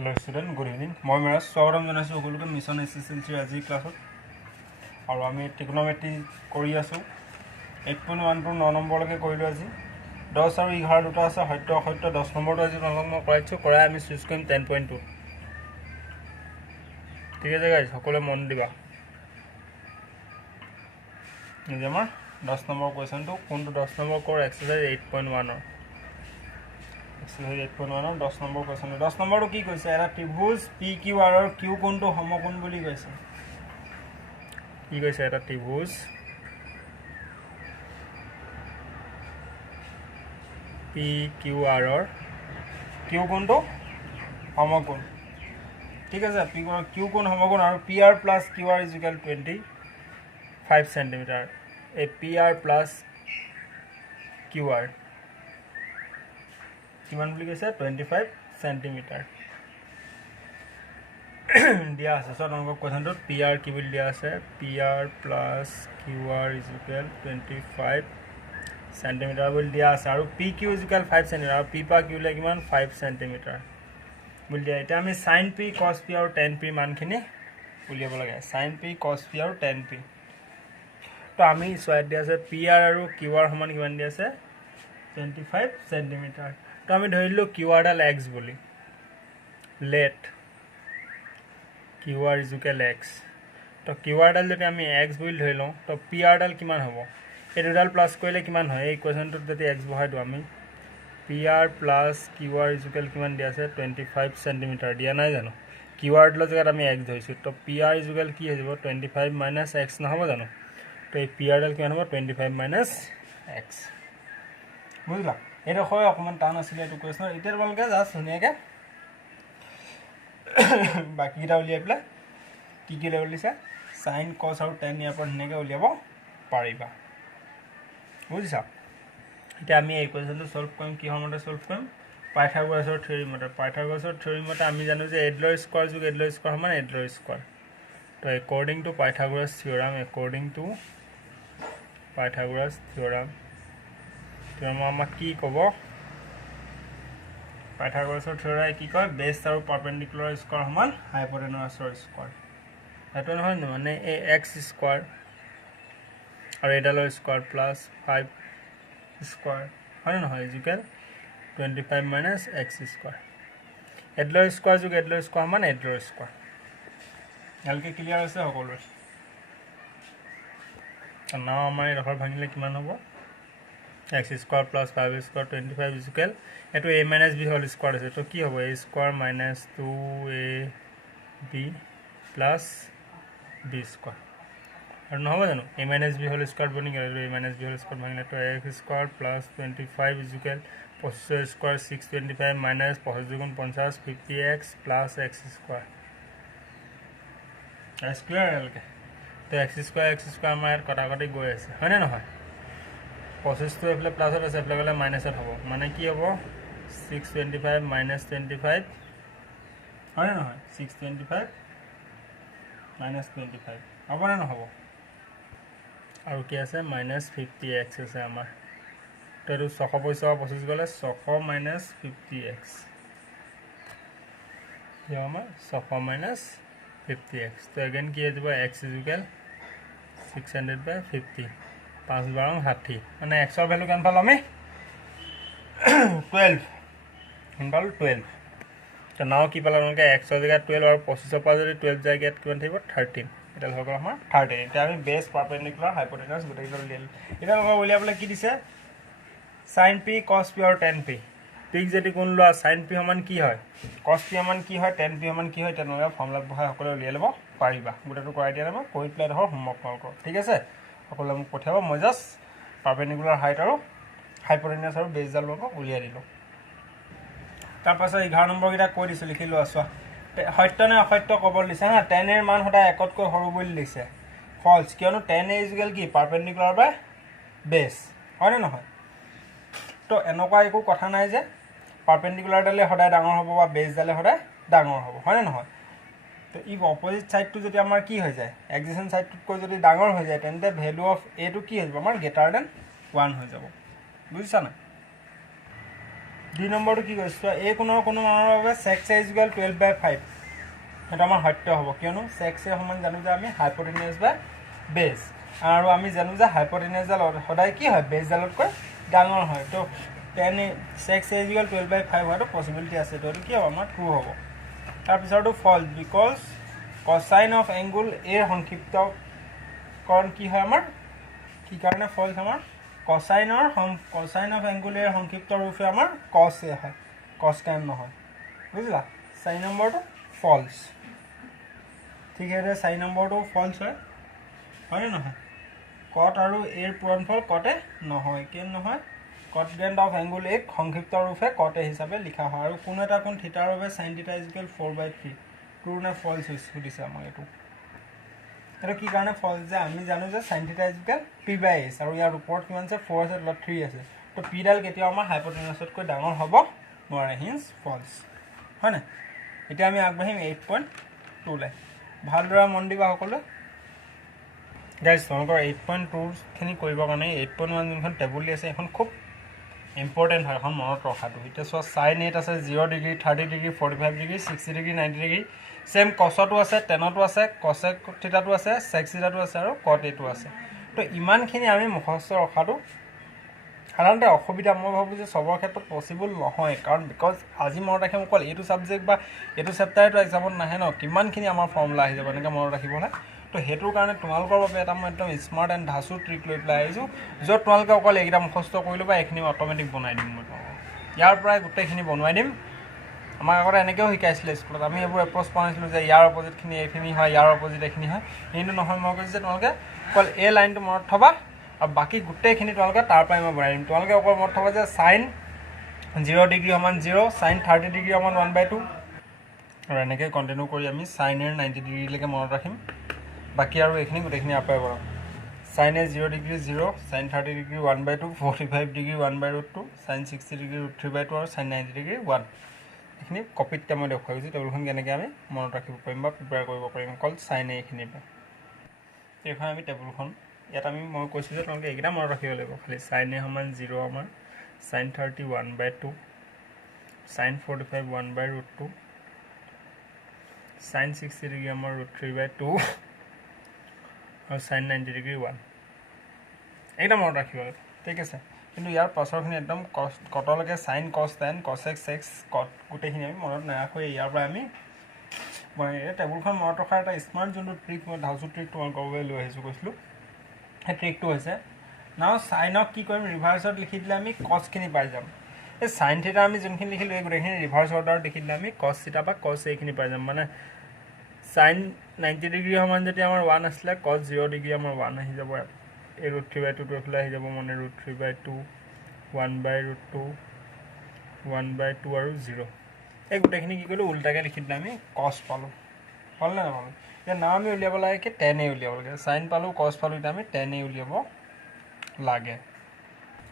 hello student good evening मैं मेरा स्वागतम जानाइছোঁ সকলোকে মিছন এছএছএলচিৰ আজি ক্লাছত আৰু আমি ত্ৰিকোণমিতি কৰি আছোঁ 8.1 9 নম্বৰলৈকে কৰিলোঁ আজি 10 আৰু 11 দুটা আছে সত্য অসত্য 10 নম্বৰটো আজি মই কৰাইছোঁ কৰাই আমি চুজ কৰিম 10.2 ঠিক আছে গাইজ সকলোৱে মন দিবা এই আমাৰ 10 নম্বৰ কোৱেশ্চনটো কোনটো 10 নম্বৰ কোৰ এক্সাৰসাইজ 8.1 ৰ Exercise 8.1 10 নম্বৰ কোৱেশ্চন 10 নম্বৰটো কি কৈছে এটা ত্ৰিভুজ PQR ৰ Q কোণটো সমকোণ বুলি কৈছে কি কৈছে এটা ত্ৰিভুজ PQR ৰ Q কোণটো সমকোণ ঠিক আছে Q কোণ সমকোণ আৰু PR + QR = 25 cm এই PR + QR কিমান বুলি কৈছে 25 সেন্টিমিটার দিয়া আছে সো নম্বর কোৱেশ্চনটো PR কি বুলি দিয়া আছে PR + QR = 25 সেন্টিমিটার বুলি দিয়া আছে আৰু PQ = 5 সেন্টিমিটাৰ আৰু P পা Q লে কিমান 5 সেন্টিমিটাৰ বুলি দিয়া এটা আমি sin P cos P আৰু tan P মানখিনি উলিয়াব লাগে sin P cos P আৰু tan P তো আমি সোয়াত দিয়া আছে PR আৰু QR সমান কিমান দিয়া আছে 25 সেন্টিমিটাৰ তো আমি ধৰিলো QR ডাল x বুলি let QR = x তো QR ডাল যদি আমি x বুলি ধৰিলো তো PR ডাল কিমান হ'ব এই দুডাল প্লাস কৰিলে কিমান হয় এই কোৱেশ্চনটোত যদি x বহাই দিও আমি PR + QR = কিমান দিয়া আছে 25 সেন্টিমিটার দিয়া নাই জানো QR ডালৰ জেগাত আমি x ধৰিছো তো PR = কি হৈ যাব 25 - x নহব জানো তো এই PR ডাল কিমান হ'ব 25 - x বুঝলা এটা হয় অকমান টান আছিল এটো কোৱেশ্চন এতিয়া তোমালোকে জাস্ট ধুনিয়াকে বাকিটা উলিয়াই পেলা কি কি লেভেল দিছে sin cos আৰু tan ইয়াৰ পৰা ধুনিয়াকে উলিয়াব পাৰিবা বুজিছা এতিয়া আমি এই কোৱেশ্চনটো সলভ কৰিম কি মতে সলভ কৰিম পাইথাগোৰাছৰ থিওৰি মতে আমি জানো যে এডলৰ স্কয়াৰ যোগ এডলৰ স্কয়াৰ সমান এডলৰ স্কয়াৰ তো according to Pythagoras theorem আমাক কি ক'ব পাইথাগোৰাছৰ থিওৰি কি কয় বেস আৰু পাৰপেন্ডিকুলাৰ স্কয়াৰ সমান হাইপোটেনাছৰ স্কয়াৰ এটো নহয় মানে x স্কয়াৰ আৰু এডালৰ স্কয়াৰ প্লাস 5 স্কয়াৰ হয় নহয় ইকুৱেল 25 - x স্কয়াৰ এডলৰ স্কয়াৰ যোগ এডলৰ স্কয়াৰ সমান এডলৰ স্কয়াৰ এলকে ক্লিয়াৰ আছে সকলোৰে নাও আমাৰ এডৰ ভাঙিলে কিমান হ'ব x square plus 5 square 25 is equal to a minus b whole square is to ki hobo a square minus 2ab plus b square aru no hobo jano a minus b whole square bani gele a minus b whole square bani to x square plus 25 is equal 25 square 625 minus 25 50 50x plus x square s square lke to x square mar kata kati goi ase hone no hoy 25 তো এফলে প্লাসত আছে এফলে গলে মাইনাসত হ'ব মানে কি হ'ব 625 - 25 হয় না হয় 625 - 25 হ'ব না নহব আৰু কি আছে -50x আছে আমাৰ তো এটো 600 25 গলে 600 - 50x ইয়া আমাৰ 600 - 50x তো अगेन কি হৈ যাব x = 600/50 5 12 60 মানে x ৰ ভ্যালু কেন পালো আমি 12 ইনভাল 12 তো নাও কি পালো মানে x ৰ জায়গা 12 আৰু 25 ৰ পৰা যদি 12 যায় গেট কিমান থাকিব 13 এটা হল আমাৰ 13 এটা আমি বেস পারপেন্ডিকুলার হাইপোটেনাস গোটেইটো উলিয়াল এটা লগা উলিয়াবলে কি দিছে sin p cos p আৰু tan p ঠিক যদি কোন লোৱা sin p সমান কি হয় cos p সমান কি হয় tan p সমান কি হয় তেনেকুৱা ফৰ্মুলা বহাই সকলে উলিয়াই লব পাৰিবা গোটেইটো কৰাই দিয়া নাবা কৈ প্লাই ধৰ হোমৱৰ্ক কৰক ঠিক আছে সকলে মোক পঠাব মই জাস্ট পাৰপেন্ডিকুলাৰ হাইট আৰু হাইপোটেনাস আৰু বেস ডাল লব উলিয়াই দিলো তাৰ পাছত 11 নম্বৰ কিটা কৈ দিছো লিখি লোৱা চোৱা সত্য নে অসত্য কব দিছে হা tan এৰ মান সদায় একতকৈ সৰু বুলি দিছে ফলস কিয়নো tan = কি পাৰপেন্ডিকুলাৰ বাই বেস হয় না নহয় তো এনেকুৱা একো কথা নাই যে পাৰপেন্ডিকুলাৰ ডালে সদায় ডাঙৰ হ'ব বা বেস ডালে সদায় ডাঙৰ হ'ব হয় না নহয় তো ই অপোজিট সাইডটো যদি আমাৰ কি হৈ যায় এডজেসেন্ট সাইডটোতকৈ যদি ডাঙৰ হৈ যায় তেন্তে ভ্যালু অফ a টো কি হৈ যাব আমাৰ গ্ৰেটাৰ দেন 1 হৈ যাব বুজিছা না 2 নম্বৰটো কি কৈছোঁ এই কোনো মানৰ বাবে চেক্স এ ইকুৱেল 12/5 সেইটো আমাৰ সত্য হ'ব কিয়নো চেক্স এ সমান জানো যে আমি হাইপটেনিয়াছ বাই বেছ আৰু আমি জানো যে হাইপটেনিয়াছডাল সদায় কি হয় বেছডালতকৈ ডাঙৰ হয় তো চেক্স এ ইকুৱেল 12/5 হোৱাটো পচিবিলিটি আছে তো এইটো কি হ'ব আমাৰ ট্ৰু হ'ব তাৰপিছৰটো ফল্ছ বিকজ কচাইন অফ এংগুল এৰ সংক্ষিপ্তকৰণ কি হয় আমাৰ কি কাৰণে ফল্ছ আমাৰ কচাইন অফ এংগুল এৰ সংক্ষিপ্ত ৰূপে আমাৰ কছ এ হয় কছ কাইন নহয় বুজিলা 4 নম্বৰটো ফল্ছ ঠিক আছে 4 নম্বৰটো ফল্ছ হয়নে নহয় কট আৰু এৰ পূৰণফল কটে নহয় কিয় নহয় কটগ্ৰেণ্ড অফ এংগুল এক সংক্ষিপ্ত ৰূপে কটে হিচাপে লিখা হয় আৰু কোনো এটা কোণ থিটাৰ বাবে সাইন থিটা ইকুৱেল 4/3 ট্ৰু নে ফল্ছ সুধিছে আমাক এইটো কি কাৰণে ফল্ছ যে আমি জানো যে সাইন থিটা ইকুৱেল p/s আৰু ইয়াৰ ওপৰত কিমান আছে 4 আছে তলত 3 আছে তো p ডাল কেতিয়াও আমাৰ হাইপটেনাছতকৈ ডাঙৰ হ'ব নোৱাৰে হিন্স ফল্ছ হয় না এতিয়া আমি আগবাঢ়িম 8.2 লৈ ভালদৰে মন দিবা সকলো গাইজ তোমালোকৰ 8.2 খিনি কৰিবৰ কাৰণে 8.1 যোনখন টেবুল দি আছে এখন খুব ইম্পৰ্টেণ্ট হয় এখন মনত ৰখাটো এতিয়া চোৱা সাইন 8 আছে 0 degree 30 degree 45 degree 60 degree 90 degree same কছটো আছে টেনটো আছে কছেক থিটাটো আছে সেক থিটাটো আছে আৰু কট এটো আছে তো ইমানখিনি আমি মুখস্থ ৰখাটো সাধাৰণতে অসুবিধা মই ভাবোঁ যে সবৰ ক্ষেত্ৰত পচিবল নহয় কাৰণ বিকজ আজি মনত ৰাখিম অকল এইটো ছাবজেক্ট বা এইটো চেপ্টাৰটো এক্সামত নাহে ন কিমানখিনি আমাৰ ফৰ্মুলা আহি যাব এনেকৈ মনত ৰাখিবলৈ তো সেইটোৰ কাৰণে তোমালোকৰ বাবে এটা মই একদম স্মাৰ্ট এণ্ড ধাচু ট্ৰিক লৈ পেলাই আহিছোঁ য'ত তোমালোকে অকল এইকেইটা মুখস্থ কৰি ল'বা এইখিনি অট'মেটিক বনাই দিম মই তোমালোকক ইয়াৰ পৰাই গোটেইখিনি বনাই দিম আমাক আগতে এনেকৈও শিকাইছিলে স্কুলত আমি এইবোৰ এপ্ৰ'চ বনাইছিলোঁ যে ইয়াৰ অপজিটখিনি এইখিনি হয় ইয়াৰ অপজিট এইখিনি হয় কিন্তু নহয় মই কৈছোঁ যে তোমালোকে অকল এই লাইনটো মনত থ'বা আৰু বাকী গোটেইখিনি তোমালোকে তাৰ পৰাই মই বনাই দিম তোমালোকে অকল মনত থ'বা যে সাইন 0 ডিগ্ৰী সমান 0 সাইন 30 ডিগ্ৰী সমান 1/2 আৰু এনেকৈ কণ্টিনিউ কৰি আমি সাইনৰ 90 ডিগ্ৰীলৈকে মনত ৰাখিম বাকি আৰু এইখিনি গোটেইখিনি আপলাই বনাম সাইন এ 0 degree 0 sine 30 degree 1/2 45 degree 1/2 sine 60 degree 3/2 আৰু সাইন 90 ডিগ্ৰী 1 এইখিনি কপিতে মই দেখুৱাই দিছোঁ টেবুলখন কেনেকৈ আমি মনত ৰাখিব পাৰিম বা প্ৰিপেয়াৰ কৰিব পাৰিম অকল সাইন এইখিনিৰ পৰা এইখন আমি টেবুলখন ইয়াত আমি মই কৈছোঁ যে তোমালোকে এইকেইটা মনত ৰাখিব লাগিব খালি সাইন এ সমান 0 আমাৰ সাইন 30 1/2 সাইন 45 1/2 সাইন 60 ডিগ্ৰী আমাৰ √3/2 আৰু সাইন 90 ডিগ্ৰী 1 এইটা মনত ৰাখিব ঠিক আছে কিন্তু ইয়াৰ পাছৰখিনি একদম কটলৈকে sine cos tan cosec sec cot গোটেইখিনি আমি মনত নাৰাখোঁ ইয়াৰ পৰা আমি মই এই টেবুলখন মনত ৰখাৰ এটা স্মাৰ্ট যোনটো ট্ৰিক মই ধাচু ট্ৰিক তোমালোকৰ বাবে লৈ আহিছোঁ কৈছিলোঁ সেই ট্ৰিকটো হৈছে নাও সাইনক কি কৰিম ৰিভাৰ্চত লিখি দিলে আমি কছখিনি পাই যাম এই সাইন থিটা আমি যোনখিনি লিখিলোঁ এই গোটেইখিনি ৰিভাৰ্চ অৰ্ডাৰত লিখি দিলে আমি কছ থিটা বা কছ এইখিনি পাই যাম মানে সাইন 90 ডিগ্ৰী সমান যদি আমাৰ 1 আছিলে কছ 0 ডিগ্ৰী আমাৰ 1 আহি যাব এই √3/2 টো এফালে আহি যাব মানে √3/2 1/2 1/2 আৰু 0 এই গোটেইখিনি কি কৰিলোঁ উল্টাকৈ লিখি দিলে আমি কছ পালোঁ হ'ল নে নাপালোঁ এতিয়া নাও আমি উলিয়াব লাগে কি টেনে উলিয়াব লাগে সাইন পালোঁ কছ পালোঁ এতিয়া আমি টেনে উলিয়াব লাগে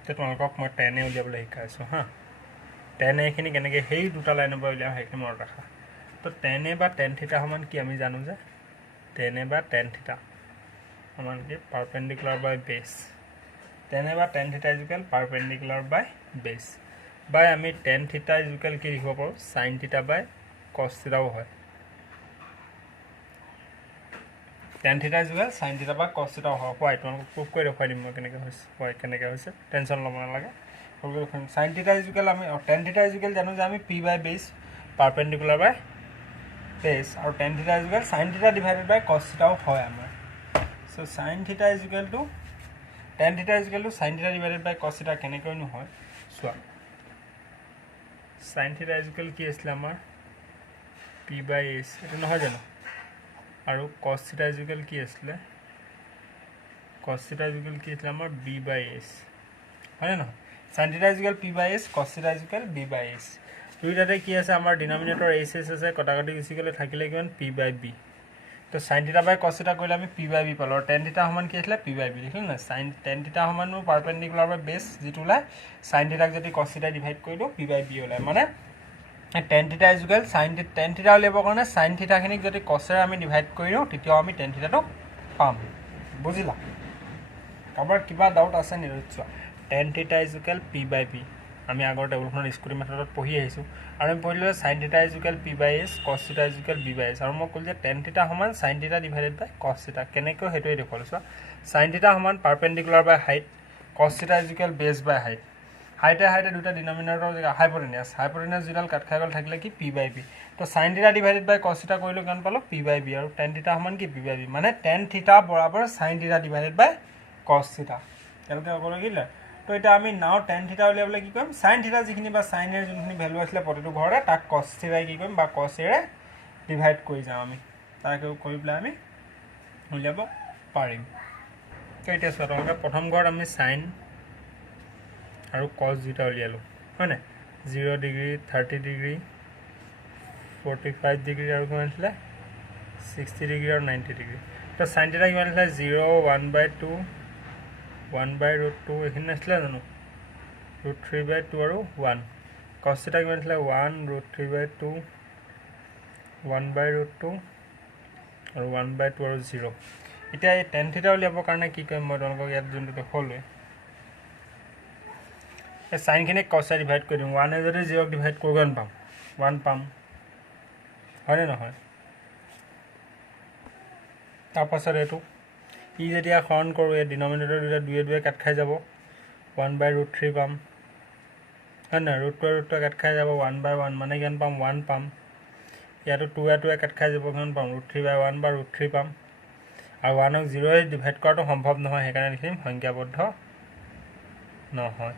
এতিয়া তোমালোকক মই টেনে উলিয়াবলৈ শিকাইছোঁ হা টেনে এইখিনি কেনেকৈ সেই দুটা লাইনৰ পৰা উলিয়াম সেইখিনি মনত ৰাখা তো টেনে বা টেন থিটা সমান কি আমি জানো যে টেনে বা টেন থিটা সমান কি পাৰপেণ্ডিকুলাৰ বাই বেছ টেনে বা টেন থিটা ইকুৱেল পাৰপেণ্ডিকুলাৰ বাই বেছ বাই আমি টেন থিটা ইকুৱেল কি লিখিব পাৰোঁ সাইন থিটা বাই কছ থিটাও হয় টেন থিটা ইকুৱেল সাইন থিটা বা কছ থিটাও হয় হোৱাই তোমালোকক প্ৰুফ কৰি দেখুৱাই দিম মই কেনেকৈ হৈছে হোৱাই কেনেকৈ হৈছে টেনশ্যন ল'ব নালাগে সাইন থিটা ইকুৱেল আমি টেন থিটা ইকুৱেল জানো যে আমি p/বেছ পাৰপেণ্ডিকুলাৰ বাই বেছ আৰু tan theta equal sine theta divided by cos থিটাও হয় আমাৰ চ' sine theta equal to tan theta equal to sine theta divided by cos theta কেনেকৈনো হয় চোৱা সাইন থিটা ইকুৱেল কি আছিলে আমাৰ p/s এইটো নহয় জানো আৰু কছ থিটা ইকুৱেল কি আছিলে কছ থিটা ইকুৱেল কি আছিলে আমাৰ b/s হয়নে নহয় সাইন থিটা ইকুৱেল p/s কছ থিটা ইকুৱেল b/s দুইটাতে কি আছে আমাৰ ডিনমিনেটৰ h আছে কটাকটি গুচি গ'লে থাকিলে কিমান p/b তো সাইন থিটা বাই কছ থিটা কৰিলে আমি p/b পালোঁ আৰু টেন থিটা সমান কি আছিলে p/b লিখিলোঁ না সাইন টেন থিটা সমান মোৰ পাৰপেণ্ডিকুলাৰ বাই বেছ যিটো ওলায় সাইন থিটাক যদি কছ থিটা ডিভাইড কৰি দিওঁ p/b ওলায় মানে ten theta equal sign tan theta উলিয়াবৰ কাৰণে সাইন থিটাখিনিক যদি কছেৰে আমি ডিভাইড কৰি দিওঁ তেতিয়াও আমি টেন থিটাটো পাম বুজিলা কাৰোবাৰ কিবা ডাউট আছে নেকি চোৱা টেন থিটা ইকুৱেল p/b আমি আগৰ টেবুলখনত স্কুটি মেথডত পঢ়ি আহিছোঁ আৰু আমি পঢ়িলোঁ সাইন থিটা ইকুৱেল পি বাই এছ কছ থিটা ইকুৱেল বি বাই এছ আৰু মই ক'লোঁ যে টেন থিটা সমান sign theta divided by cos থিটা কেনেকৈ সেইটোৱে দেখুৱালোঁ চোৱা সাইন থিটা সমান পাৰপেণ্ডিকুলাৰ বাই হাইট কছ থিটা ইকুৱেল বেছ বাই হাইট হাইটে দুটা ডিনমিনেটৰ জেগা হাইপটেনিয়াছ যিডাল কাট খাই গ'ল থাকিলে কি পি বাই বি তো sign theta divided by cos থিটা কৰিলোঁ কিমান পালোঁ পি বাই বি আৰু টেন থিটা সমান কি পি বাই বি মানে tan theta বৰাবৰ sign theta divided by cos থিটা তেওঁলোকে সকলো কিলে তো এতিয়া আমি নাও টেন থিটা উলিয়াবলৈ কি কৰিম সাইন থিটা যিখিনি বা সাইনৰ যোনখিনি ভেলু আছিলে প্ৰতিটো ঘৰতে তাক কছ থিটাই কি কৰিম বা কছেৰে ডিভাইড কৰি যাম আমি তাকে কৰি পেলাই আমি উলিয়াব পাৰিম তো এতিয়া চোৱা তোমালোকে প্ৰথম ঘৰত আমি সাইন আৰু কছ দুটা উলিয়ালোঁ হয় নাই 0 ডিগ্ৰী 30 ডিগ্ৰী 45 ডিগ্ৰী আৰু কিমান আছিলে 60 ডিগ্ৰী আৰু 90 ডিগ্ৰী তো সাইন থিটা কিমান আছিলে 0 1/2 1/√2 এইখিনি আছিলে জানো √3/2 আৰু 1 কছ থিটা কিমান আছিলে 1√3/2 1/√2 আৰু 1/2 আৰু 0 এতিয়া এই টেন থিটা উলিয়াবৰ কাৰণে কি কৰিম মই তোমালোকক ইয়াত যোনটো দেখুৱালোঁ এই সাইনখিনিক কছে ডিভাইড কৰি দিম 1 যদি 0ক ডিভাইড কৰোঁ কিমান পাম 1 পাম হয়নে নহয় তাৰপাছত এইটো ই যেতিয়া হৰণ কৰোঁ এই ডিনমিনেটৰ দুটা দুয়ে কাট খাই যাব 1/√3 পাম হয় নহয় √2 কাট খাই যাব 1/1 মানে কিমান পাম 1 পাম ইয়াতো 2 কাট খাই যাব কিমান পাম √3/1 বা √3 পাম আৰু 1ক 0ৰে ডিভাইড কৰাটো সম্ভৱ নহয় সেইকাৰণে লিখিম সংখ্যাবদ্ধ নহয়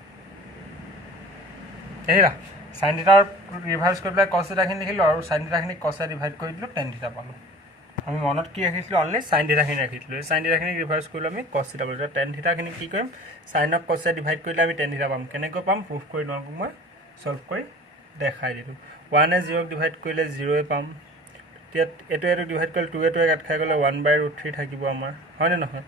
এইৰা সাইন থিটাৰ ৰিভাৰ্চ কৰি পেলাই কছ থিটাখিনি লিখিলোঁ আৰু সাইন থিটাখিনিক কছে ডিভাইড কৰি দিলোঁ টেন থিটা পালোঁ আমি মনত কি ৰাখিছিলোঁ অনলি সাইন থিটাখিনি ৰাখিছিলোঁ এই সাইন থিটাখিনিক ৰিভাৰ্চ কৰিলোঁ আমি কছ থিটা পালোঁ টেন থিটাখিনি কি কৰিম সাইনক কছে ডিভাইড কৰিলে আমি টেন থিটা পাম কেনেকৈ পাম প্ৰুফ কৰি তোমালোকক মই সলভ কৰি দেখাই দিলোঁ 1 0ক ডিভাইড কৰিলে 0 পাম তেতিয়া এইটো ডিভাইড কৰিলে 2 কাট খাই গ'লে 1/√3 থাকিব আমাৰ হয়নে নহয়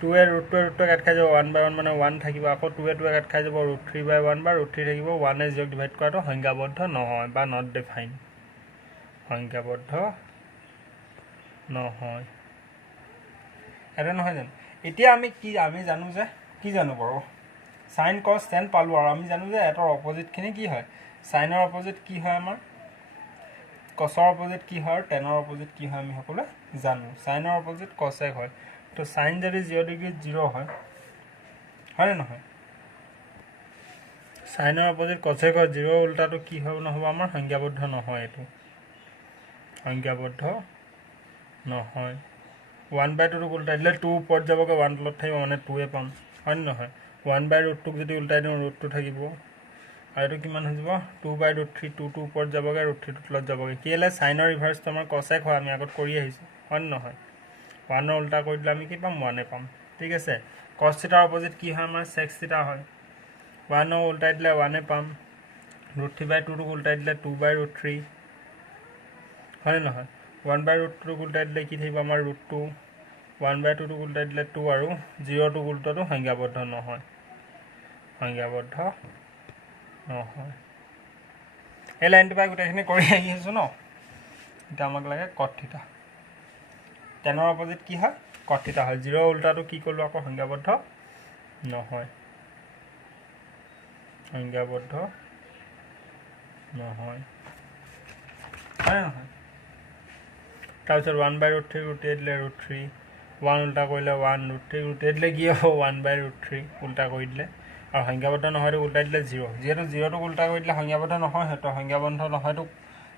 2 √2 কাট খাই যাব 1/1 মানে 1 থাকিব আকৌ 2 কাট খাই যাব √3/1 বা √3 থাকিব 1 0ক ডিভাইড কৰাটো সংখ্যাবদ্ধ নহয় বা নট ডিফাইন সংখ্যাবদ্ধ নহয় এটা নহয় জানো এতিয়া আমি জানো যে কি জানো বাৰু সাইন কছ টেন পালোঁ আৰু আমি জানো যে এটাৰ অপজিটখিনি কি হয় সাইনৰ অপজিট কি হয় আমাৰ কছৰ অপজিট কি হয় আৰু টেনৰ অপজিট কি হয় আমি সকলোৱে জানো সাইনৰ অপজিট কছেক হয় তো সাইন যদি 0 ডিগ্ৰী 0 হয়নে নহয় সাইনৰ অপজিট কছেক হয় 0 উল্টাটো কি হ'ব নহ'ব আমাৰ সংখ্যাবদ্ধ নহয় এইটো সংখ্যাবদ্ধ নহয় 1/2টোক উল্টাই দিলে 2 ওপৰত যাবগৈ 1 তলত থাকিব মানে 2 পাম হয়নে নহয় 1/√2ক যদি উল্টাই দিওঁ √2 থাকিব আৰু এইটো কিমান হৈ যাব 2/√3 2 ওপৰত যাবগৈ √3 তলত যাবগৈ কেলে সাইনৰ ৰিভাৰ্চটো আমাৰ কছেক হয় আমি আগত কৰি আহিছোঁ হয়নে নহয় 1ৰ উল্টা কৰি দিলে আমি কি পাম 1 পাম ঠিক আছে কছ থিটাৰ অপজিট কি হয় আমাৰ সেক থিটা হয় 1ৰ উল্টাই দিলে 1 পাম √3/2টোক উল্টাই দিলে 2/√3 হয়নে নহয় 1/√2টোক উল্টাই দিলে কি থাকিব আমাৰ √2 1/2টোক উল্টাই দিলে 2 আৰু 0টোক উল্টাটো সংখ্যাবদ্ধ নহয় এই লাইনটো পাই গোটেইখিনি কৰি আহি আছোঁ ন এতিয়া আমাক লাগে কট থিটা টেনৰ অপজিট কি হয় কট থিটা হয় 0 উল্টাটো কি কৰিলোঁ আকৌ সংখ্যাবদ্ধ নহয় হয় নহয় তাৰপিছত 1/√3 উল্টাই দিলে √3 1 উল্টা কৰিলে 1 √3 উল্টাই দিলে কি হ'ব 1/√3 উল্টা কৰি দিলে আৰু সংখ্যাবদ্ধ নহয়তো উল্টাই দিলে 0 যিহেতু 0টোক উল্টা কৰি দিলে সংখ্যাবদ্ধ নহয় সেইটো সংখ্যাবদ্ধ নহয়তো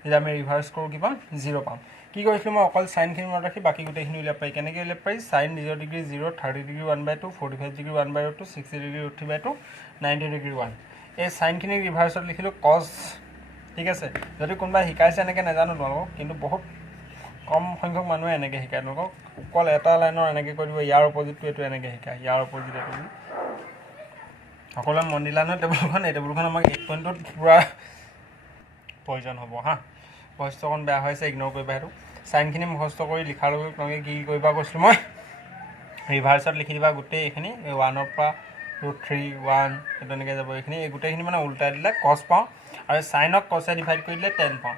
যেতিয়া আমি ৰিভাৰ্চ কৰোঁ কি পাম 0 পাম কি কৰিছিলোঁ মই অকল সাইনখিনি মনত ৰাখি বাকী গোটেইখিনি উলিয়াব পাৰি কেনেকৈ উলিয়াব পাৰি sine 0 degree 0 30 degree 1/2 45 degree 1/2 60 degree √3/2 90 degree 1 এই সাইনখিনি ৰিভাৰ্চত লিখিলোঁ কছ ঠিক আছে যদি কোনোবাই শিকাইছে এনেকৈ নাজানো তোমালোকক কিন্তু বহুত কম সংখ্যক মানুহে এনেকৈ শিকায় তেওঁলোকক অকল এটা লাইনৰ এনেকৈ কৰি দিব ইয়াৰ অপজিটটো এইটো এনেকৈ শিকায় ইয়াৰ অপজিট এইটো সকলোৱে মন দিলা নহয় টেবুলখন এই টেবুলখন আমাক 8 পইণ্টত পূৰা প্ৰয়োজন হ'ব হা ভইচটো অকণ বেয়া হৈছে ইগন'ৰ কৰিবা সেইটো সাইনখিনি মুখস্থ কৰি লিখাৰ লগে তোমালোকে কি কৰিবা কৈছিলোঁ মই ৰিভাৰ্চত লিখি দিবা গোটেই এইখিনি 1ৰ পৰা √3 1 সেইটো এনেকৈ যাব এইখিনি এই গোটেইখিনি মানে উল্টাই দিলে কছ পাওঁ আৰু সাইনক কছে ডিভাইড কৰি দিলে টেন পাওঁ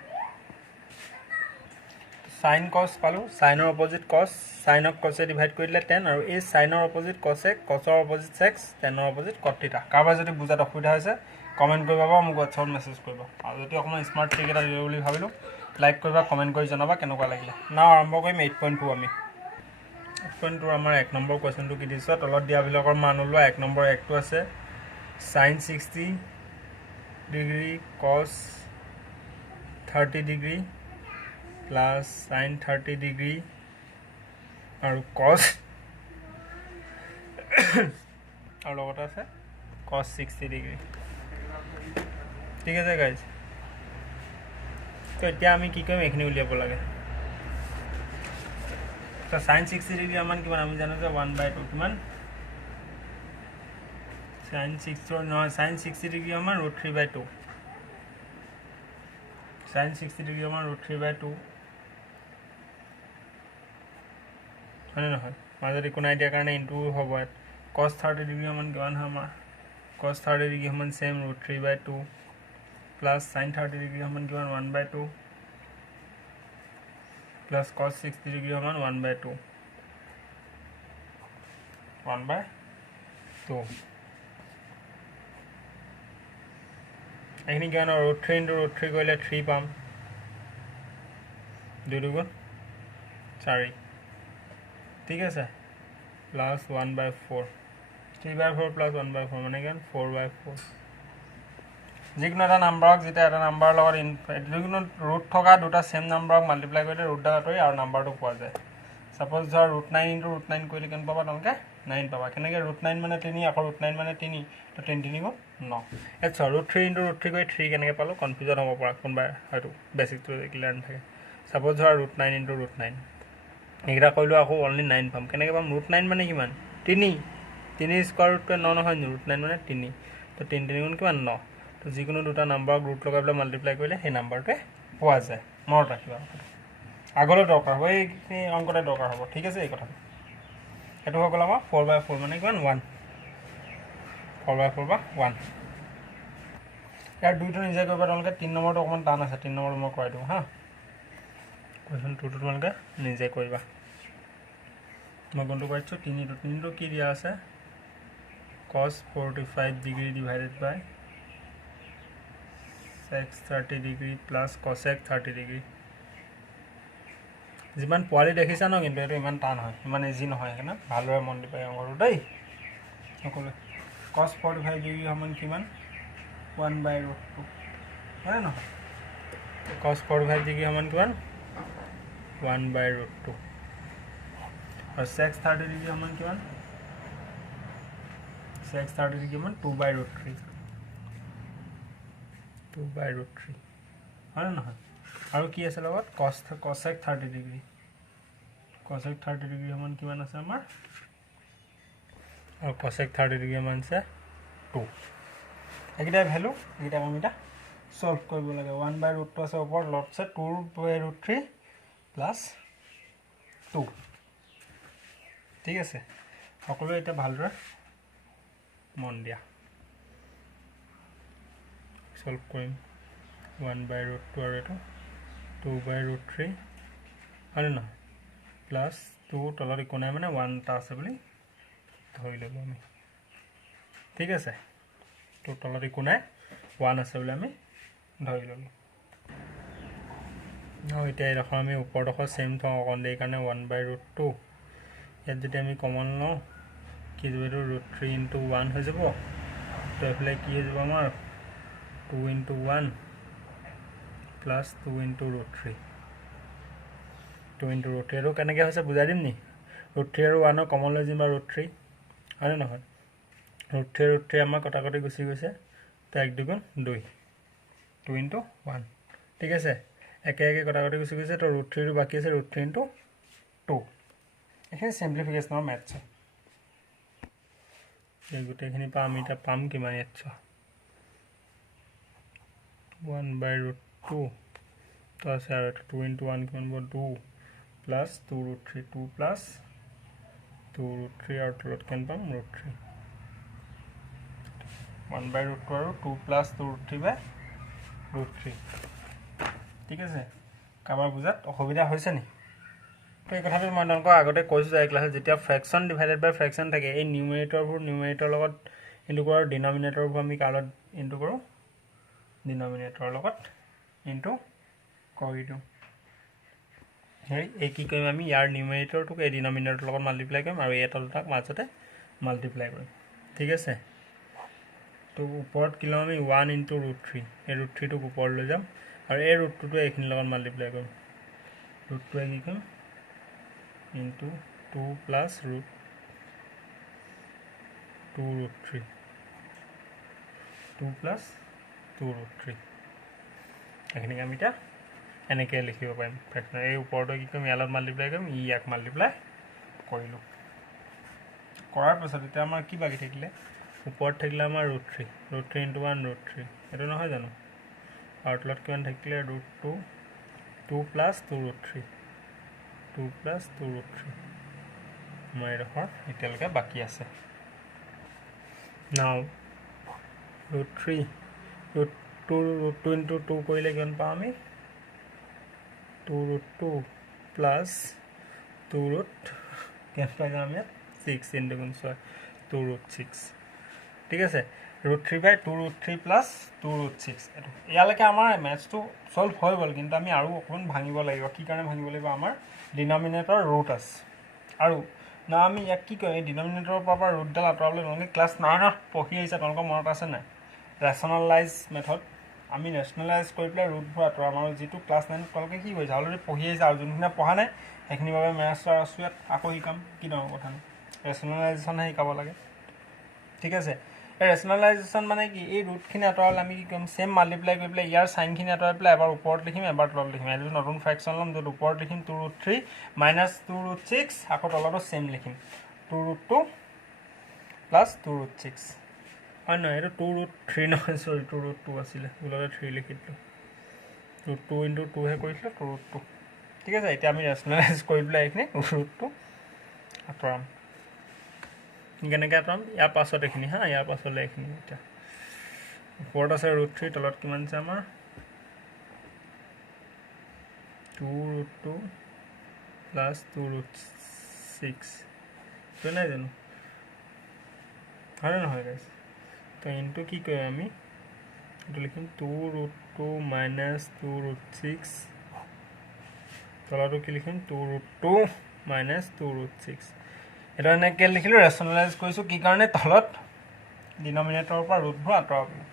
সাইন কছ পালোঁ সাইনৰ অপজিট কছ সাইনক কছে ডিভাইড কৰি দিলে টেন আৰু এই সাইনৰ অপজিট কছে কছৰ অপজিট সেক্স টেনৰ অপজিট কট থিটা কাৰোবাৰ যদি বুজাত অসুবিধা হৈছে কমেণ্ট কৰিবা বা মোক হোৱাটছআপত মেছেজ কৰিবা আৰু যদি অকণমান স্মাৰ্ট ট্ৰিক এটা দিব বুলি ভাবিলোঁ লাইক কৰিবা কমেণ্ট কৰি জনাবা কেনেকুৱা লাগিলে নাও আৰম্ভ কৰিম 8.2 আমি 8.2 আমাৰ 1 নম্বৰ কুৱেশ্যনটো কি দিছে তলত দিয়াবিলাকৰ মান ওলোৱা 1 নম্বৰ 1টো আছে sin 60 degree cos 30 degree plus sin 30 degree আৰু cos আৰু লগতে আছে cos 60 ডিগ্ৰী ঠিক আছে গাইজ তো এতিয়া আমি কি কৰিম এইখিনি উলিয়াব লাগে তো sin 60 ডিগ্ৰী আমাৰ কিমান আমি জানো যে 1/2 কিমান sin 60 ডিগ্ৰী আমাৰ √3/2 sin 60 ডিগ্ৰী আমাৰ √3/2 হয় নহয় মাজত একো নাই দিয়াৰ কাৰণে ইনটু হ'ব cos 30 ডিগ্ৰী আমাৰ কিমান হয় আমাৰ cos 30 ডিগ্ৰী সমান সেম √3/2 প্লাছ sin 30 ডিগ্ৰী সমান কিমান 1/2 প্লাছ cos 60 ডিগ্ৰী সমান 1/2 এইখিনি কিমান √3 × √3 কৰিলে 3 পাম 2 দুগুণ 4 ঠিক আছে প্লাছ 1/4 3/4 প্লাছ 1/4 মানে কিমান 4/4 যিকোনো এটা নাম্বাৰক যেতিয়া এটা নাম্বাৰৰ লগত যিকোনো ৰুট থকা দুটা সেম নাম্বাৰক মাল্টিপ্লাই কৰিলে ৰুট ডাল আঁতৰি আৰু নাম্বাৰটো পোৱা যায় সাপোজ ধৰ √9 × √9 কৰিলে কিমান পাবা তোমালোকে 9 পাবা কেনেকৈ √9 মানে 3 আকৌ √9 মানে 3 তো 3 3 গুণ 9 আচ্ছা √3 × √3 কৰি 3 কেনেকৈ পালোঁ কনফিউজন হ'ব পৰা কোনোবাই হয়তো বেছিকটো ক্লিয়াৰ নাথাকে সাপোজ ধৰ √9 × √9 এইকেইটা কৰিলেও আকৌ অনলি 9 পাম কেনেকৈ পাম √9 মানে কিমান 3 স্কোৱাৰ ৰুটটোৱে 9 নহয় √9 মানে 3 তো 3 3 গুণ কিমান 9 তো যিকোনো দুটা নাম্বাৰক ৰুট লগাই পেলাই মাল্টিপ্লাই কৰিলে সেই নাম্বাৰটোৱে পোৱা যায় মনত ৰাখিবা আগলৈ দৰকাৰ হ'ব এইখিনি অংকতে দৰকাৰ হ'ব ঠিক আছে এই কথাটো এইটো হৈ গ'ল আমাৰ 4/4 মানে কিমান 1 4/4 বা 1 ইয়াৰ দুইটো নিজে কৰিবা তোমালোকে 3 নম্বৰটো অকণমান টান আছে 3 নম্বৰটো মই কৰাই দিওঁ হা কুৱেশ্যন 2টো তোমালোকে নিজে কৰিবা মই কোনটো কৰিছোঁ 3টো কি দিয়া আছে cos 45 ডিগ্ৰী ডিভাইডেড বাই sec 30 degree plus cosec 30 degree যিমান পোৱালি দেখিছা ন কিন্তু এইটো ইমান টান হয় ইমান ইজি নহয় সেইকাৰণে ভালদৰে মন দি পাই অংকটো দেই সকলোৱে cos 45 ডিগ্ৰী সমান কিমান 1/√2 হয় নহয় cos 45 ডিগ্ৰী সমান কিমান 1/√2 और sec 30 डिग्री समान किमान sec 30 डिग्री समान 2/√3 হয় নহয় আৰু কি আছে লগত cosec 30 ডিগ্ৰী cosec 30 ডিগ্ৰী সমান কিমান আছে আমাৰ আৰু cosec 30 ডিগ্ৰী সমান আছে 2 এইকেইটা ভ্যালু এইকেইটা আমি এটা সলভ কৰিব লাগে 1/√2 আছে ওপৰত লট আছে 2/√3 প্লাছ 2 ঠিক আছে সকলোৱে এটা ভালদৰে মন দিয়া সলভ কৰিম 1/√2 আৰু এটা 2/√3 হয় না প্লাস 2 তলত একো নাই মানে 1 টা আছে বুলি ধৰি ললো আমি ঠিক আছে তো তলত একো নাই 1 আছে বুলি আমি ধৰি ললো আৰু এতিয়া এই দেখো আমি ওপৰ দেখো সেম থওঁ অকন দেই কাৰণে 1/√2 ইয়াত যদি আমি কমন লওঁ কি দিব √3 * 1 হৈ যাব তো এফালে কি হৈ যাব আমাৰ 2 * 1 প্লাস 2 * √3 2 * √3 আৰু কেনেকৈ হৈছে বুজাই দিম নি √3 আৰু 1 কমন লৈ যিবা √3 হয় নহয় √3 আমাৰ কটাকটি গুচি গৈছে তো 1 2 2 2 * 1 ঠিক আছে একে একে কটাকটি গুচি গৈছে তো √3 টো বাকি আছে √3 * 2 এখানে সিম্পলিফিকেশন অফ ম্যাথছ এই গোটেইখিনি পা আমি এটা পাম কিমান ইয়াত 1/√2 তো আছে আৰু 2 * 1 কিমান হ'ব 2 প্লাস 2 √3 2 প্লাস 2 √3 আৰু তলত কিমান পাম √3 1/√2 আৰু 2 প্লাস 2 √3 ঠিক আছে কাবাৰ বুজাত অসুবিধা হৈছে নি তো এই কথাটো মই আপোনালোকক আগতে কৈছো যে ক্লাছত যেতিয়া ফ্ৰেকশন ডিভাইডেড বাই ফ্ৰেকশন থাকে এই নিউমেৰেটৰবোৰ নিউমেৰেটৰ লগত ইনটু কৰাৰ ডিনমিনেটৰবোৰ আমি কালত ইনটু কৰো ডিনমিনেটৰৰ লগত ইনটু কৰি দিওঁ হেৰি এই কি কৰিম আমি ইয়াৰ নিউমেৰেটৰটোক এই ডিনমিনেটৰৰ লগত মাল্টিপ্লাই কৰিম আৰু এই তলটাক মাজতে মাল্টিপ্লাই কৰিম ঠিক আছে তো ওপৰত কি ল'ম আমি 1 ইনটু √3 এই √3টোক ওপৰত লৈ যাম আৰু এই √2টো এইখিনিৰ লগত মাল্টিপ্লাই কৰিম √2 কি কৰিম ইনটু 2 প্লাছ √2 প্লাছ 2√3 এইখিনিক আমি এতিয়া এনেকৈ লিখিব পাৰিম ফ্ৰেকশ্যন এই ওপৰটো কি কৰিম ইয়াত মাল্টিপ্লাই কৰিম ইয়াক মাল্টিপ্লাই কৰিলোঁ কৰাৰ পাছত এতিয়া আমাৰ কি বাকী থাকিলে ওপৰত থাকিলে আমাৰ √3 ইনটু 1 √3 এইটো নহয় জানো আৰু তলত কিমান থাকিলে √2 প্লাছ 2√3 আমাৰ এইডোখৰ এতিয়ালৈকে বাকী আছে নাও √3 ইনটু 2 কৰিলে কিমান পাওঁ আমি 2√2 প্লাছ 2 কিমান পাই যাম আমি 6 ইনটু 2√6 ঠিক আছে √3/2√3 প্লাছ 2√6 এইটো ইয়ালৈকে আমাৰ মেথছটো সলভ হৈ গ'ল কিন্তু আমি আৰু অকণমান ভাঙিব লাগিব কি কাৰণে ভাঙিব লাগিব আমাৰ ডিনমিনেটৰ ৰুট আছে আৰু না আমি ইয়াক কি কয় ডিনমিনেটৰৰ পৰা ৰুটডাল আঁতৰাবলৈ তোমালোকে ক্লাছ 9ত পঢ়ি আহিছা তোমালোকৰ মনত আছে নাই ৰেচনেলাইজ মেথড আমি ৰেচনেলাইজ কৰি পেলাই ৰুটবোৰ আঁতৰাম আৰু যিটো ক্লাছ 9ত তোমালোকে কি কৰিছা অলৰেডি পঢ়ি আহিছা আৰু যোনখিনি পঢ়া নাই সেইখিনিৰ বাবে মেথছৰ আছোঁ ইয়াত আকৌ শিকাম কি ডাঙৰ কথা নাই ৰেচনেলাইজেশ্যনহে শিকাব লাগে ঠিক আছে এই ৰেচনেলাইজেশ্যন মানে কি এই ৰুটখিনি আঁতৰালে আমি কি কৰিম ছেম মাল্টিপ্লাই কৰি পেলাই ইয়াৰ চাইনখিনি আঁতৰাই পেলাই এবাৰ ওপৰত লিখিম এবাৰ তলত লিখিম এইটো নতুন ফ্ৰেকশ্যন ল'ম য'ত ওপৰত লিখিম 2√3 মাইনাছ 2√6 আকৌ তলতো ছেম লিখিম 2√2 প্লাছ 2√6 হয় নহয় এইটো 2√3 নহয় চৰি 2√2 আছিলে ভুলতে 3 লিখি দিলোঁ 2 ইনটু 2হে কৰিছিলোঁ 2√2 ঠিক আছে এতিয়া আমি ৰেচনেলাইজ কৰি পেলাই এইখিনি ৰুটটো আঁতৰাম কেনেকৈ আঁতৰাম ইয়াৰ পাছত এইখিনি হা ইয়াৰ পাছলৈ এইখিনি এতিয়া ওপৰত আছে √3 তলত কিমান আছে আমাৰ 2√2 প্লাছ 2√6 এইটো নাই জানো হয় নহয় গাইছ তো ইনটু কি কৰিম আমি এইটো লিখিম 2√2 মাইনাছ 2√6 তলতো কি লিখিম 2√2 মাইনাছ 2√6 এটা এনেকৈ লিখিলোঁ ৰেচনেলাইজ কৰিছোঁ কি কাৰণে তলত ডিনমিনেটৰৰ পৰা ৰুটবোৰ আঁতৰাবলৈ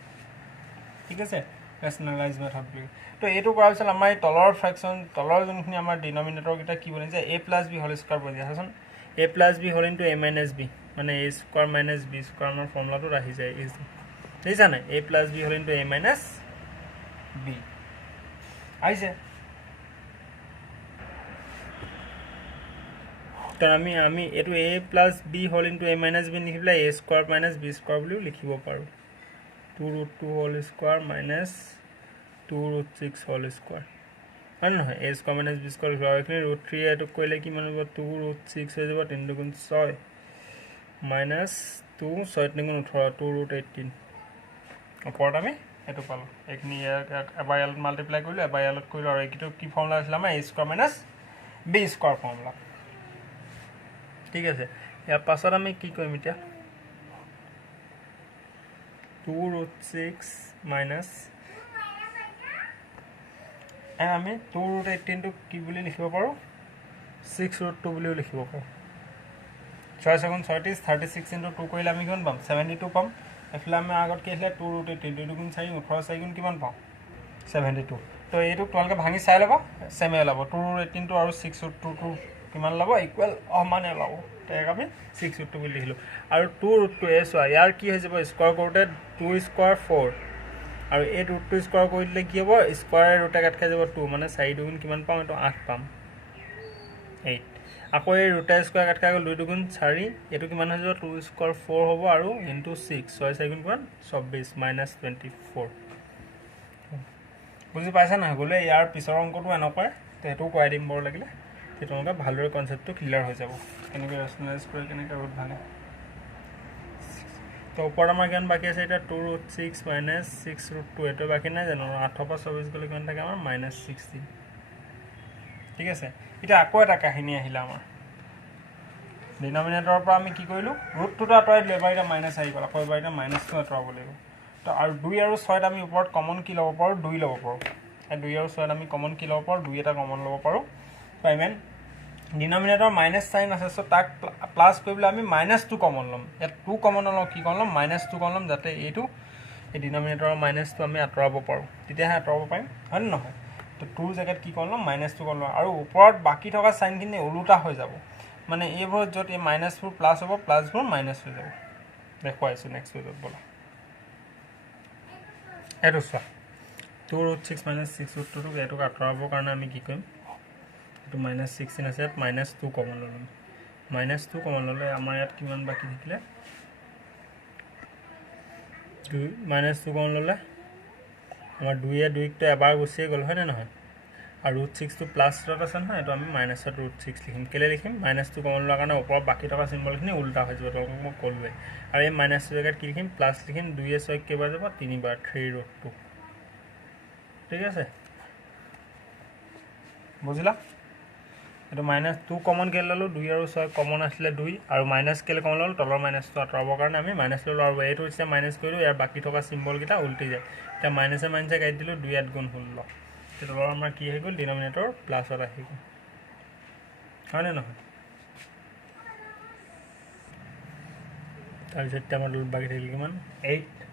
ঠিক আছে ৰেচনেলাইজ মেথড বুলি তো এইটো কৰাৰ পিছত আমাৰ এই তলৰ ফ্ৰেকশ্যন তলৰ যোনখিনি আমাৰ ডিনমিনেটৰকেইটা কি বনিছে a plus b whole square বনি যায় চাচোন a plus b whole into a minus b মানে a square minus b square আমাৰ ফৰ্মুলাটোত আহি যায় দেখিছা নাই a plus b whole into a minus b আহিছে কাৰণ আমি এইটো a plus b whole into a minus b লিখি পেলাই a square minus b square বুলিও লিখিব পাৰোঁ 2√2 whole square minus 2√6 whole square হয় নহয় a square minus b square লিখিব আৰু এইখিনি √3 এইটোক কৰিলে কিমান হ'ব 2√6 হৈ যাব 3 2 গুণ 6 মাইনাছ 2 6 3 গুণ 18 2√18 ওপৰত আমি এইটো পালোঁ এইখিনি এবাৰ ইয়াত মাল্টিপ্লাই কৰিলোঁ এবাৰ ইয়াত কৰিলোঁ আৰু এইটো কি ফৰ্মুলা আছিলে আমাৰ a square minus b square formula ঠিক আছে ইয়াৰ পাছত আমি কি কৰিম এতিয়া 2√6 মাইনাছ আমি 2√18টোক কি বুলি লিখিব পাৰোঁ 6√2 বুলিও লিখিব পাৰোঁ 6 7 36 36 ইনটু 2 কৰিলে আমি কিমান পাম 72 পাম এইফালে আমি আগত কি আছিলে 2√18 2 গুণ 4 18 4 গুণ কিমান পাওঁ 72 তো এইটো তোমালোকে ভাঙি চাই ল'বা ছেমে ওলাব 2√18টো আৰু 6√2টো কিমান ল'ব ইকুৱেল সমানে ওলাব তাক আমি 6√2 বুলি লিখিলোঁ আৰু 2√2 চোৱা ইয়াৰ কি হৈ যাব স্কোৱাৰ কৰোঁতে 2 স্কোৱাৰ 4 আৰু এই ৰুটটো স্কোৱাৰ কৰি দিলে কি হ'ব স্কোৱাৰে ৰুটে কাট খাই যাব 2 মানে 4 2 গুণ কিমান পাম এইটো 8 পাম 8 আকৌ এই ৰুটে স্কোৱাৰ কাট খাই গ'ল 2 2 গুণ 4 এইটো কিমান হৈ যাব 2 স্কোৱাৰ 4 হ'ব আৰু ইনটু 6 6 4 গুণ কিমান 24 মাইনাছ 24 বুজি পাইছা নহয় গ'লে ইয়াৰ পিছৰ অংকটো এনেকুৱাই তো সেইটোও কৰাই দিম বৰ লাগিলে তোমালোকে ভালদৰে কনচেপ্টটো ক্লিয়াৰ হৈ যাব কেনেকৈ ৰেচনেলাইজ কৰি কেনেকৈ ৰুট ভাঙে তো ওপৰত আমাৰ কিমান বাকী আছে এতিয়া 2√6 মাইনাছ 6√2 এইটো বাকী নাই জানো 8 পৰা 24 গ'লে কিমান থাকে আমাৰ মাইনাছ 16 ঠিক আছে এতিয়া আকৌ এটা কাহিনী আহিলে আমাৰ ডিনমিনেটৰৰ পৰা আমি কি কৰিলোঁ ৰুটটোতো আঁতৰাই দিলোঁ এবাৰ এতিয়া মাইনাছ আহি গ'ল আকৌ এবাৰ এতিয়া মাইনাছটো আঁতৰাব লাগিব তো আৰু 2 আৰু 6 আমি ওপৰত কমন কি ল'ব পাৰোঁ 2 ল'ব পাৰোঁ 2 আৰু 6 আমি কমন কি ল'ব পাৰোঁ 2 এটা কমন ল'ব পাৰোঁ পাইমেন ডিনমিনেটৰ মাইনাছ সাইন আছে সো তাক প্লাস কৰিবলৈ আমি -2 কমন ল'ম ইয়াত 2 কমন ল'ম কি কমন ল'ম -2 কমন ল'ম যাতে এইটো এই ডিনমিনেটৰৰ -2 আমি আঁতৰাব পাৰোঁ তেতিয়াহে আঁতৰাব পাৰিম হয় নহয় তো 2 জেগাত কি কমন ল'ম -2 কমন ল'ম আৰু ওপৰত বাকি থকা সাইনখিনি ওলোটা হৈ যাব মানে এইবোৰ য'ত এই -4 প্লাস হ'ব প্লাসবোৰ মাইনাস হৈ যাব দেখুৱাইছোঁ নেক্সট পেজত বলা এইটো চোৱা 2√6 - 6√2 এইটোক আঁতৰাবৰ কাৰণে আমি কি কৰিম এইটো -16 আছে -2 কমন ল'ম -2 কমন ল'লে আমাৰ ইয়াত কিমান বাকি থাকিলে 2 -2 কমন ল'লে আমাৰ 2 টো এবাৰ গুচিয়ে গ'ল হয় নে নহয় আৰু √6 টো প্লাছত আছে নহয় এইটো আমি মাইনাছত √6 লিখিম কেলে লিখিম -2 কমন লোৱাৰ কাৰণে ওপৰত বাকি থকা চিম্বলখিনি উল্টা হৈ যাব তোমাক মই ক'লোৱে আৰু এই -2 জেগাত কি লিখিম প্লাছ লিখিম 2 এ 6 কেইবাৰ যাব 3 বাৰ 3√2 ঠিক আছে বুজিলা এইটো -2 কমন কেলে ল'লো 2 আৰু 6 কমন আছিলে 2 আৰু মাইনাছ কেলে কমন ল'লো তলৰ -টো আঁতৰাবৰ কাৰণে আমি মাইনাছ ল'লো আৰু এইটো হৈছে মাইনাছ কৰিলো ইয়াৰ বাকি থকা চিম্বলকেইটা উল্টি যায় এতিয়া মাইনাছে কাটি দিলোঁ 2 ইয়াত গুণ হ'ল তলৰ আমাৰ কি হৈ গ'ল ডিনমিনেটৰ প্লাছত আহি গ'ল হয়নে নহয় তাৰপিছত আমাৰ বাকী থাকিল কিমান 8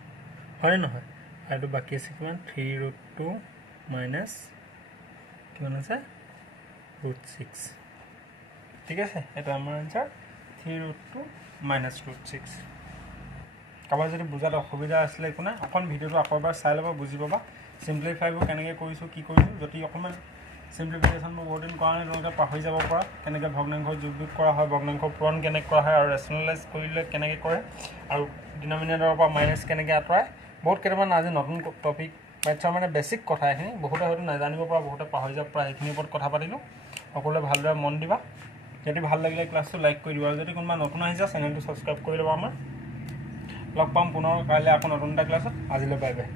হয়নে নহয় আৰু বাকী আছে কিমান 3√2 মাইনাছ কিমান আছে √6 ঠিক আছে এটা আমাৰ আনসাৰ 3√2 মাইনাছ √6 কাৰোবাৰ যদি বুজাত অসুবিধা আছিলে একো নাই অকণ ভিডিঅ'টো আকৌ এবাৰ চাই ল'ব বুজি পাবা সিম্পলিফাইবোৰ কেনেকৈ কৰিছোঁ কি কৰিছোঁ যদি অকণমান সিম্পলিফিকেশ্যনবোৰ বহুত দিন কৰা নাই তোমালোকে পাহৰি যাব পৰা কেনেকৈ ভগ্নাংশ যোগ কৰা হয় ভগ্নাংশ পূৰণ কেনেকৈ কৰা হয় আৰু ৰেচনেলাইজ কৰিলে কেনেকৈ কৰে আৰু ডিনমিনেটৰৰ পৰা মাইনাছ কেনেকৈ আঁতৰাই বহুত কেইটামান আজি নতুন টপিক মেথছৰ মানে বেছিক কথা এইখিনি বহুতে হয়তো নাজানিব পৰা বহুতে পাহৰি যাব পৰা এইখিনিৰ ওপৰত কথা পাতিলোঁ সকলোৱে ভালদৰে মন দিবা যদি ভাল লাগিলে ক্লাছটো লাইক কৰি দিবা আৰু যদি কোনোবা নতুন আহিছে চেনেলটো ছাবস্ক্ৰাইব কৰি ল'বা আমাৰ লগ পাম পুনৰ কাইলৈ আকৌ নতুন এটা ক্লাছত আজিলৈ বাই বাই